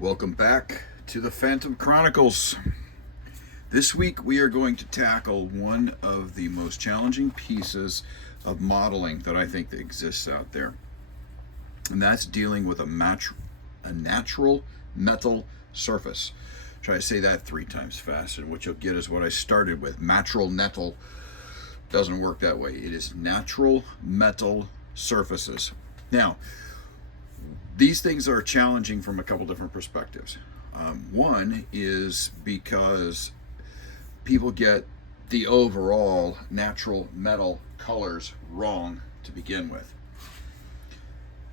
Welcome back to the Phantom Chronicles. This week we are going to tackle one of the most challenging pieces of modeling that I think that exists out there. And that's dealing with a natural metal surface. Try to say that 3 times fast, and what you'll get is what I started with. Natural metal doesn't work that way. It is natural metal surfaces. Now, these things are challenging from a couple different perspectives. One is because people get the overall natural metal colors wrong to begin with.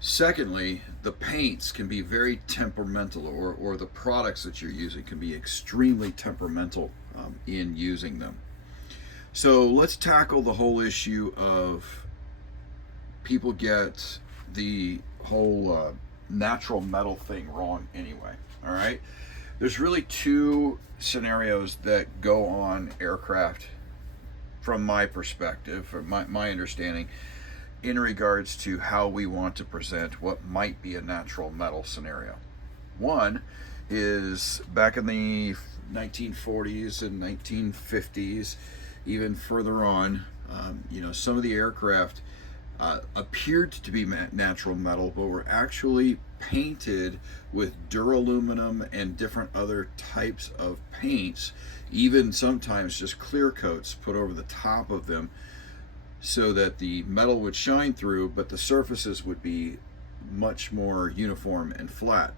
Secondly, the paints can be very temperamental, or the products that you're using can be extremely temperamental in using them. So let's tackle the whole issue of people get the whole natural metal thing wrong anyway. All right, there's really 2 scenarios that go on aircraft from my perspective, or my understanding, in regards to how we want to present what might be a natural metal scenario. One is back in the 1940s and 1950s, even further on. Some of the aircraft appeared to be natural metal, but were actually painted with Dural Aluminum and different other types of paints, even sometimes just clear coats put over the top of them so that the metal would shine through, but the surfaces would be much more uniform and flat.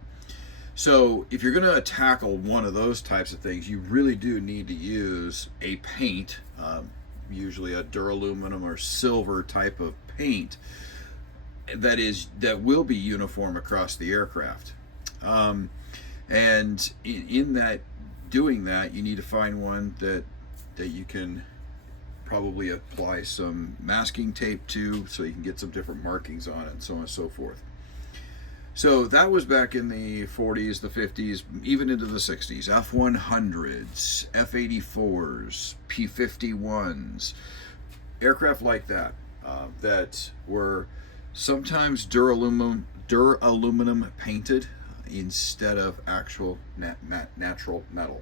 So if you're going to tackle one of those types of things, you really do need to use a paint, usually a Dural Aluminum or silver type of paint that will be uniform across the aircraft. And in that, doing that, you need to find one that you can probably apply some masking tape to, so you can get some different markings on it, and so on and so forth. So that was back in the 40s, the 50s, even into the 60s. F-100s, F-84s, P-51s, aircraft like that, that were sometimes Duraluminum painted instead of actual natural metal.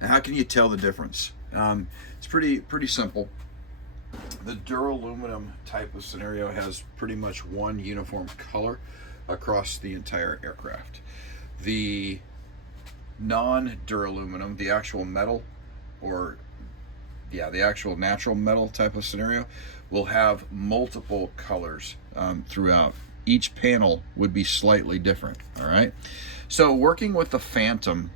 Now, how can you tell the difference? It's pretty simple. The Duraluminum type of scenario has pretty much one uniform color across the entire aircraft. The non-Duraluminum, the actual metal, the actual natural metal type of scenario, will have multiple colors throughout. Each panel would be slightly different. All right. So working with the Phantom,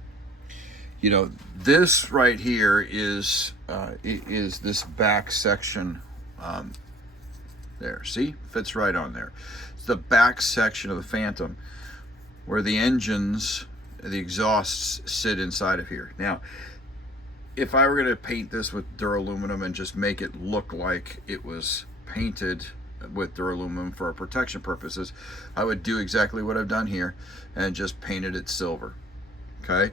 this right here is this back section. There, see, fits right on there. It's the back section of the Phantom where the engines, the exhausts sit inside of here. Now, if I were going to paint this with Duraluminum and just make it look like it was painted with Duraluminum for protection purposes, I would do exactly what I've done here and just painted it silver. Okay,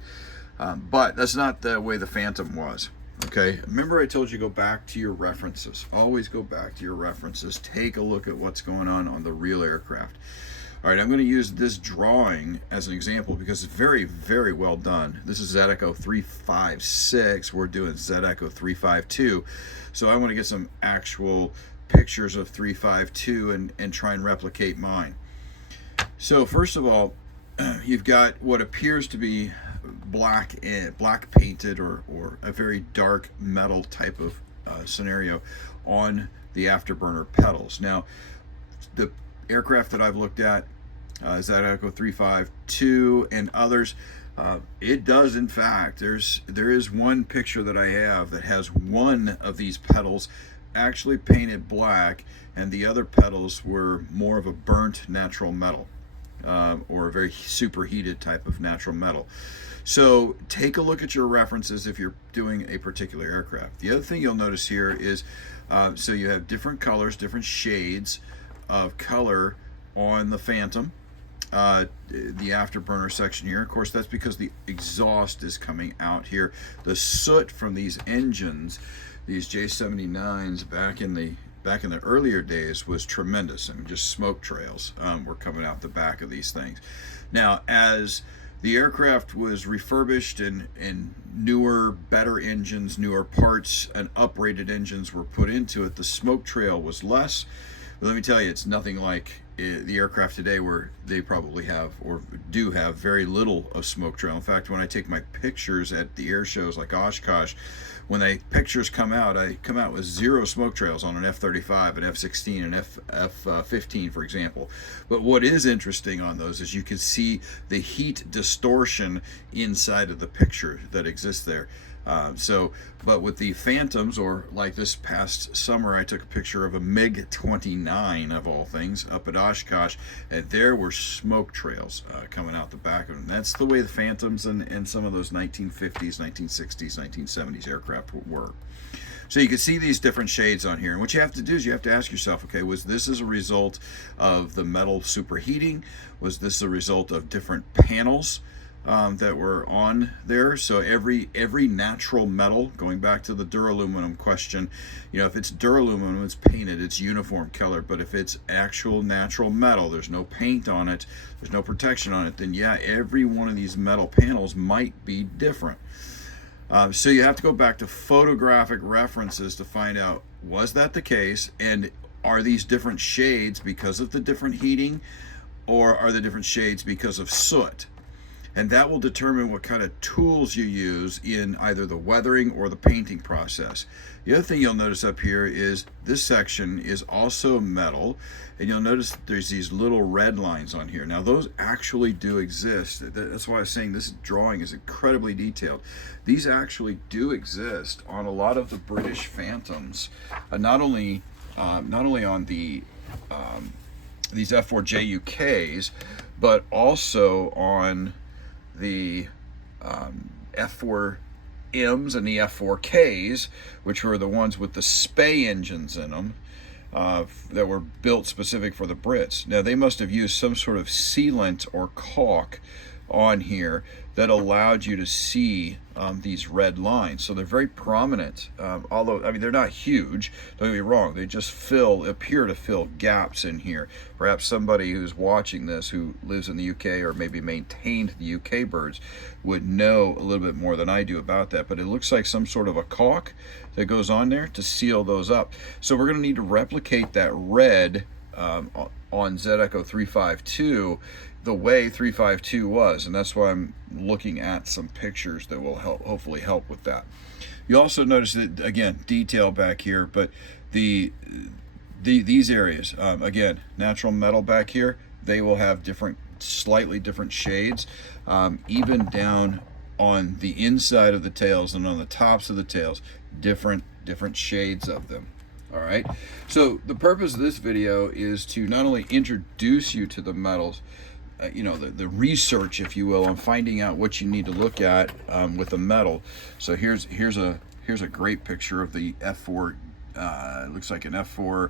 but that's not the way the Phantom was. Okay, remember I told you go back to your references. Always go back to your references. Take a look at what's going on the real aircraft. All right, I'm going to use this drawing as an example because it's very, very well done. This is ZECO 356. We're doing ZECO 352. So I want to get some actual pictures of 352 and try and replicate mine. So first of all, you've got what appears to be black painted or a very dark metal type of scenario on the afterburner pedals. Now, the aircraft that I've looked at, ZECO 352 and others, it does in fact, there is one picture that I have that has one of these pedals actually painted black, and the other pedals were more of a burnt natural metal, or a very superheated type of natural metal. So take a look at your references if you're doing a particular aircraft. The other thing you'll notice here is, so you have different colors, different shades of color on the Phantom, the afterburner section here. Of course, that's because the exhaust is coming out here. The soot from these engines, these J79s back in the earlier days, was tremendous. I mean, just smoke trails were coming out the back of these things. Now, as The aircraft was refurbished and newer, better engines, newer parts, and uprated engines were put into it. The smoke trail was less. But let me tell you, it's nothing like the aircraft today, where they probably have or do have very little of smoke trail. In fact, when I take my pictures at the air shows like Oshkosh, when the pictures come out, I come out with 0 smoke trails on an F-35, an F-16, an F-15, for example. But what is interesting on those is you can see the heat distortion inside of the picture that exists there. But with the Phantoms, or like this past summer, I took a picture of a MiG-29 of all things up at Oshkosh, and there were smoke trails coming out the back of them. That's the way the Phantoms and some of those 1950s, 1960s, 1970s aircraft were. So you can see these different shades on here, and what you have to do is you have to ask yourself, okay, was this as a result of the metal superheating? Was this a result of different panels that were on there? So every natural metal, going back to the Dural Aluminum question, you know, if it's Dural Aluminum, it's painted, it's uniform color. But if it's actual natural metal, there's no paint on it, there's no protection on it, then yeah, every one of these metal panels might be different. So you have to go back to photographic references to find out, was that the case, and are these different shades because of the different heating, or are the different shades because of soot? And that will determine what kind of tools you use in either the weathering or the painting process. The other thing you'll notice up here is this section is also metal, and you'll notice there's these little red lines on here. Now those actually do exist. That's why I was saying this drawing is incredibly detailed. These actually do exist on a lot of the British Phantoms, not only on the these F4JUKs, but also on the F4Ms and the F4Ks, which were the ones with the Spey engines in them, that were built specific for the Brits. Now they must have used some sort of sealant or caulk on here that allowed you to see these red lines. So they're very prominent, although, I mean, they're not huge, don't get me wrong, they just appear to fill gaps in here. Perhaps somebody who's watching this who lives in the UK or maybe maintained the UK birds would know a little bit more than I do about that, but it looks like some sort of a caulk that goes on there to seal those up. So we're going to need to replicate that red on Z Echo 352 the way 352 was, and that's why I'm looking at some pictures that will hopefully help with that. You also notice that, again, detail back here, but these areas, again, natural metal back here, they will have slightly different shades, even down on the inside of the tails and on the tops of the tails, different shades of them. All right, so the purpose of this video is to not only introduce you to the metals, you know, the research, if you will, on finding out what you need to look at with a metal. So here's a great picture of the F4. It looks like an F4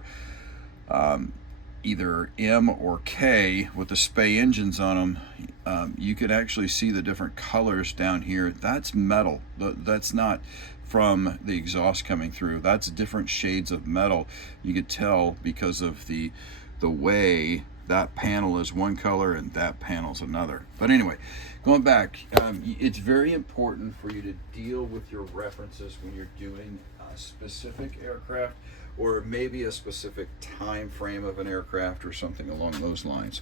either M or K with the Spey engines on them. You could actually see the different colors down here. That's metal. That's not from the exhaust coming through. That's different shades of metal. You could tell because of the way that panel is one color and that panel's another. But anyway, going back, it's very important for you to deal with your references when you're doing a specific aircraft, or maybe a specific time frame of an aircraft or something along those lines.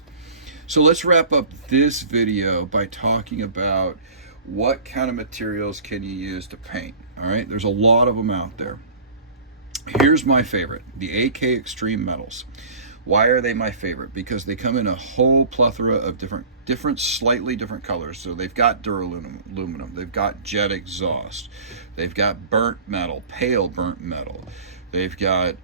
So let's wrap up this video by talking about what kind of materials can you use to paint. All right, there's a lot of them out there. Here's my favorite, the AK Extreme Metals. Why are they my favorite? Because they come in a whole plethora of different slightly different colors. So they've got Dural Aluminum, they've got jet exhaust, they've got burnt metal, pale burnt metal, they've got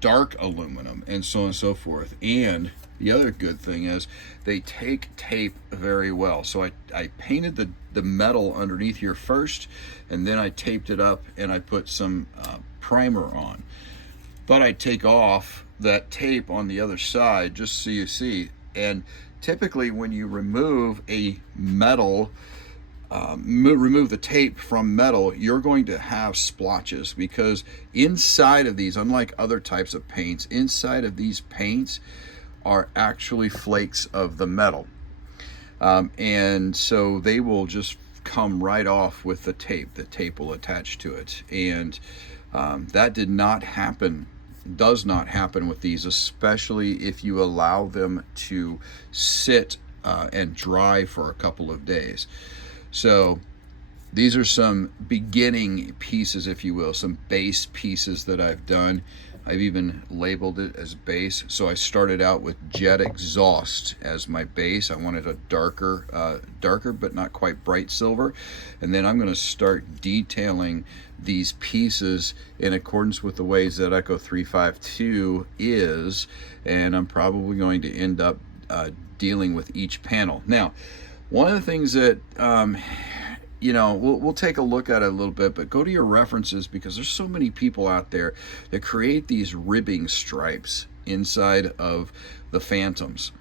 dark aluminum, and so on and so forth. And the other good thing is they take tape very well. So I painted the metal underneath here first, and then I taped it up and I put some primer on. But I take off that tape on the other side just so you see. And typically when you remove a metal, remove the tape from metal, you're going to have splotches, because inside of these, unlike other types of paints, inside of these paints are actually flakes of the metal. And so they will just come right off with the tape. The tape will attach to it. And that does not happen with these, especially if you allow them to sit and dry for a couple of days. So these are some beginning pieces, if you will, some base pieces that I've done. I've even labeled it as base. So I started out with jet exhaust as my base. I wanted a darker but not quite bright silver. And then I'm going to start detailing these pieces in accordance with the ways that Echo 352 is. And I'm probably going to end up dealing with each panel. Now, one of the things that we'll take a look at it a little bit, but go to your references, because there's so many people out there that create these ribbing stripes inside of the Phantoms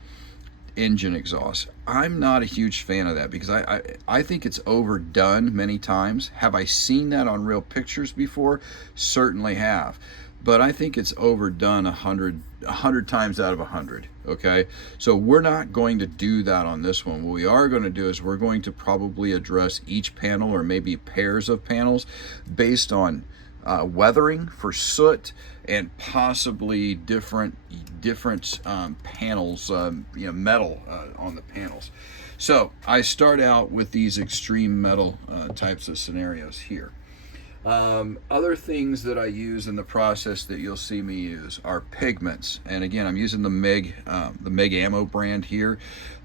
engine exhaust. I'm not a huge fan of that, because I think it's overdone many times. Have I seen that on real pictures before? Certainly have. But I think it's overdone 100 times out of 100. Okay, so we're not going to do that on this one. What we are going to do is we're going to probably address each panel, or maybe pairs of panels, based on weathering for soot, and possibly different panels, metal on the panels. So I start out with these extreme metal types of scenarios here. Other things that I use in the process that you'll see me use are pigments. And again, I'm using the MIG Ammo brand here,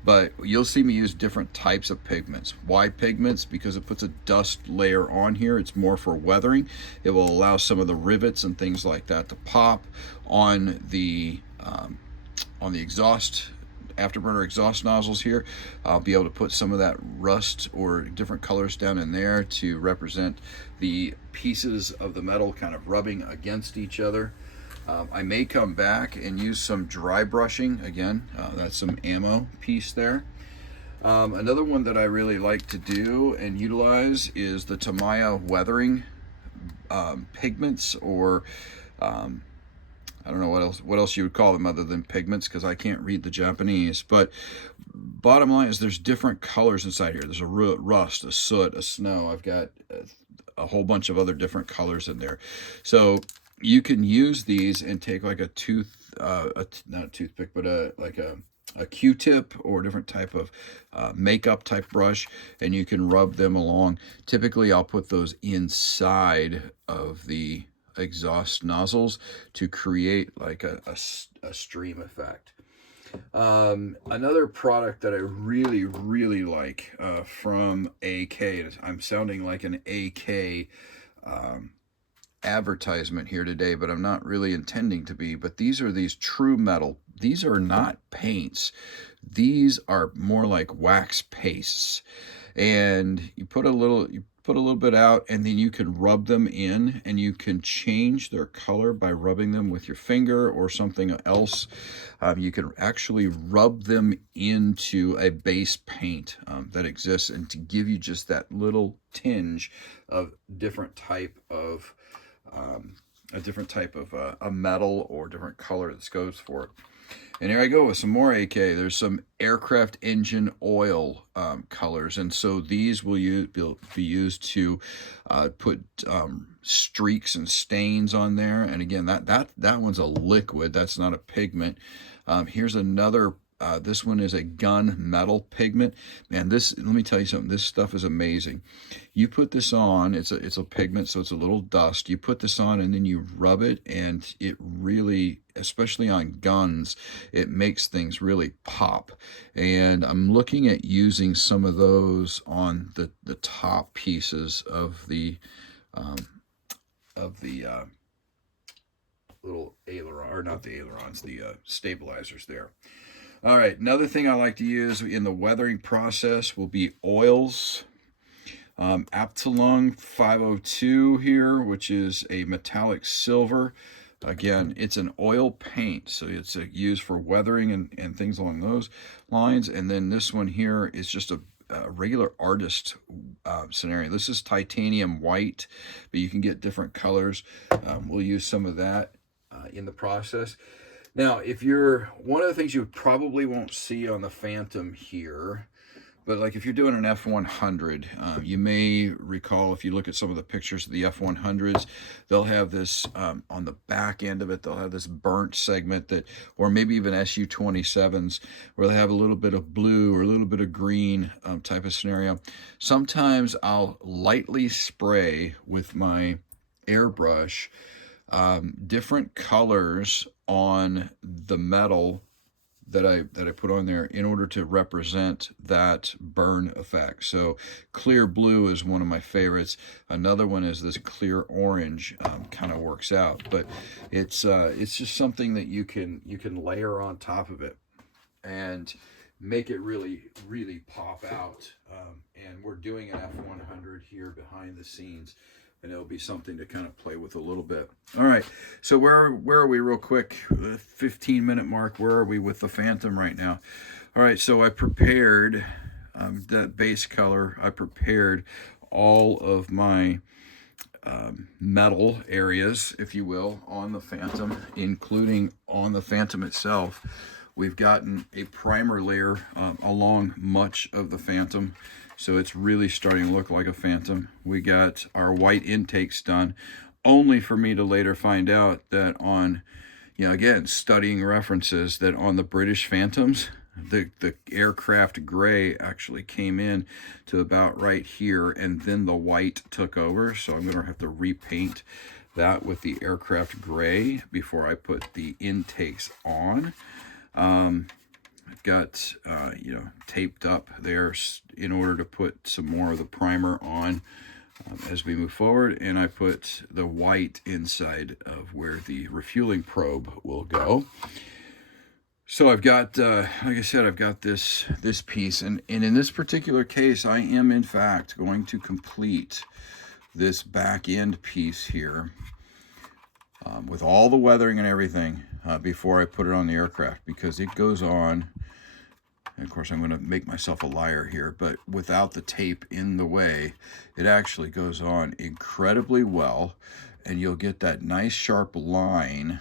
but you'll see me use different types of pigments. Why pigments? Because it puts a dust layer on here. It's more for weathering. It will allow some of the rivets and things like that to pop on the exhaust, afterburner exhaust nozzles here. I'll be able to put some of that rust or different colors down in there to represent the pieces of the metal kind of rubbing against each other. I may come back and use some dry brushing again. That's some ammo piece there. Another one that I really like to do and utilize is the Tamiya weathering pigments, or I don't know what else you would call them other than pigments, because I can't read the Japanese. But bottom line is there's different colors inside here. There's a rust, a soot, a snow. I've got a whole bunch of other different colors in there. So you can use these and take like a not a toothpick, but a Q-tip or a different type of makeup type brush, and you can rub them along. Typically, I'll put those inside of the exhaust nozzles to create like a stream effect. Another product that I really like from AK, I'm sounding like an AK advertisement here today, but I'm not really intending to be, but these are these true metal. These are not paints. These are more like wax pastes, and you put a little bit out, and then you can rub them in, and you can change their color by rubbing them with your finger or something else. You can actually rub them into a base paint that exists, and to give you just that little tinge of different type of a metal or different color that goes for it. And here I go with some more AK. There's some aircraft engine oil colors, and so these will be used to put streaks and stains on there. And again, that one's a liquid. That's not a pigment. Here's another. This one is a gun metal pigment. Man, let me tell you something. This stuff is amazing. You put this on, it's a pigment, so it's a little dust. You put this on and then you rub it, and it really, especially on guns, it makes things really pop. And I'm looking at using some of those on the top pieces of the little aileron, or not the ailerons, the stabilizers there. All right, another thing I like to use in the weathering process will be oils. Abteilung 502 here, which is a metallic silver. Again, it's an oil paint, so it's used for weathering and things along those lines. And then this one here is just a regular artist scenario. This is titanium white, but you can get different colors. We'll use some of that in the process. Now, one of the things you probably won't see on the Phantom here, But like if you're doing an F100, you may recall if you look at some of the pictures of the F100s, they'll have this on the back end of it, they'll have this burnt segment that, or maybe even SU-27s, where they have a little bit of blue or a little bit of green type of scenario. Sometimes I'll lightly spray with my airbrush different colors on the metal that I put on there in order to represent that burn effect. So clear blue is one of my favorites. Another one is this clear orange. Kind of works out, but it's just something that you can layer on top of it and make it really pop out. And we're doing an F100 here behind the scenes, and it'll be something to kind of play with a little bit. All right, so where are we real quick? The 15-minute mark. Where are we with the Phantom right now? All right, so I prepared that base color. I prepared all of my metal areas, if you will, on the Phantom, including on the Phantom itself. We've gotten a primer layer along much of the Phantom, so it's really starting to look like a Phantom. We got our white intakes done, only for me to later find out that on, again, studying references, that on the British Phantoms, the aircraft gray actually came in to about right here, and then the white took over. So I'm going to have to repaint that with the aircraft gray before I put the intakes on. I've got, taped up there in order to put some more of the primer on as we move forward. And I put the white inside of where the refueling probe will go. So I've got, like I said, I've got this piece. And in this particular case, I am, in fact, going to complete this back end piece here with all the weathering and everything before I put it on the aircraft, because it goes on, and of course I'm going to make myself a liar here, but without the tape in the way, it actually goes on incredibly well, and you'll get that nice sharp line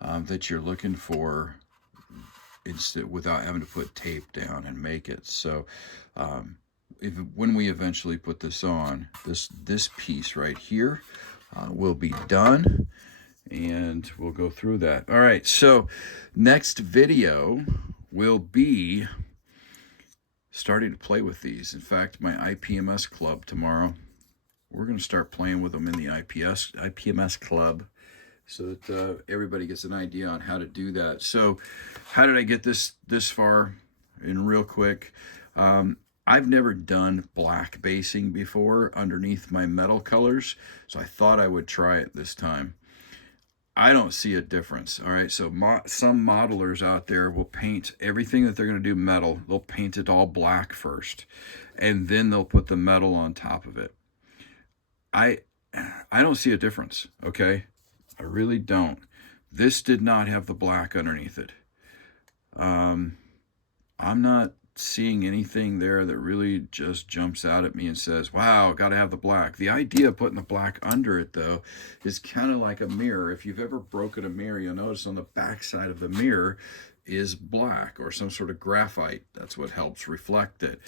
that you're looking for without having to put tape down and make it. So when we eventually put this on, this piece right here will be done, and we'll go through that. All right, so next video will be starting to play with these. In fact, my IPMS club tomorrow, we're going to start playing with them in the IPMS club, so that everybody gets an idea on how to do that. So how did I get this far? In real quick, I've never done black basing before underneath my metal colors, so I thought I would try it this time. I don't see a difference. All right, so some modelers out there will paint everything that they're going to do metal. They'll paint it all black first, and then they'll put the metal on top of it. I don't see a difference, okay? I really don't. This did not have the black underneath it. I'm not seeing anything there that really just jumps out at me and says, wow, got to have the black. The idea of putting the black under it, though, is kind of like a mirror. If you've ever broken a mirror, you'll notice on the back side of the mirror is black or some sort of graphite. That's what helps reflect it.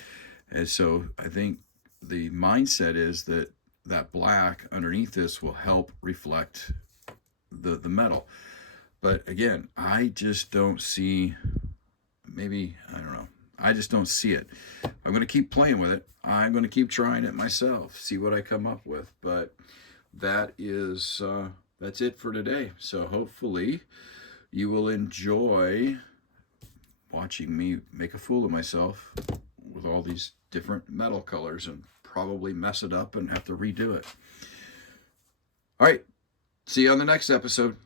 And so I think the mindset is that black underneath this will help reflect the metal. But again, I just don't see, maybe, I don't know, I just don't see it. I'm going to keep playing with it. I'm going to keep trying it myself, see what I come up with. But that is, that's it for today. So hopefully you will enjoy watching me make a fool of myself with all these different metal colors and probably mess it up and have to redo it. All right. See you on the next episode.